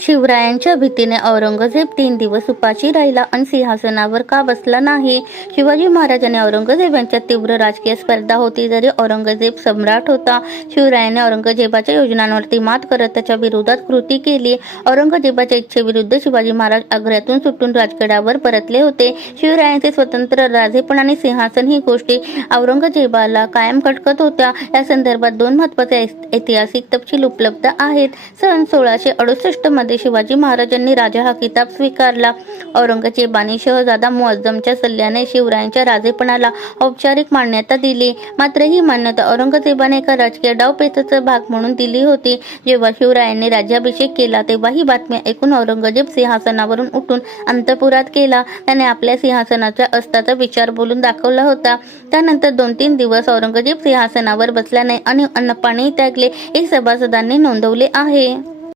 शिवरायांच्या भीतीने औरंगजेब 3 दिवस उपाशी राहिला आणि सिंहासनावर का बसला नाही. शिवाजी महाराजांनी औरंगजेब यांच्यात तीव्र राजकीय स्पर्धा होती. जरी औरंगजेब सम्राट होता, शिवरायांनी औरंगजेबाच्या योजनांवरती मात करत त्याच्या विरोधात कृती केली. औरंगजेबाच्या इच्छेविरुद्ध शिवाजी महाराज आग्र्यातून सुटून राजगडावर परतले होते. शिवरायांचे स्वतंत्र राजेपण आणि सिंहासन ही गोष्टी औरंगजेबाला कायम खटकत होत्या. या संदर्भात 2 महत्त्वाचे ऐतिहासिक तपशील उपलब्ध आहेत. सन 1668 मध्ये शिवाजी महाराजांनी राजा हा किताब स्वीकारला. औरंगजेबाने शहजादा मुअज्जमच्या सल्ल्याने शिवरायांच्या राजेपणाला औपचारिक मान्यता दिली. मात्र ही मान्यता औरंगजेबाने एका राजकीय डावपेचाचा भाग म्हणून दिली होती. जेव्हा शिवरायांनी राज्याभिषेक केला तेव्हा ही बातमी ऐकून औरंगजेब सिंहासनावरून उठून अंतपुरात गेला. त्याने आपल्या सिंहासनाच्या अस्ताचा विचार बोलून दाखवला होता. त्यानंतर 2-3 दिवस औरंगजेब सिंहासनावर बसला नाही आणि अन्नपाणी त्यागले, हे सभासदांनी नोंदवले आहे.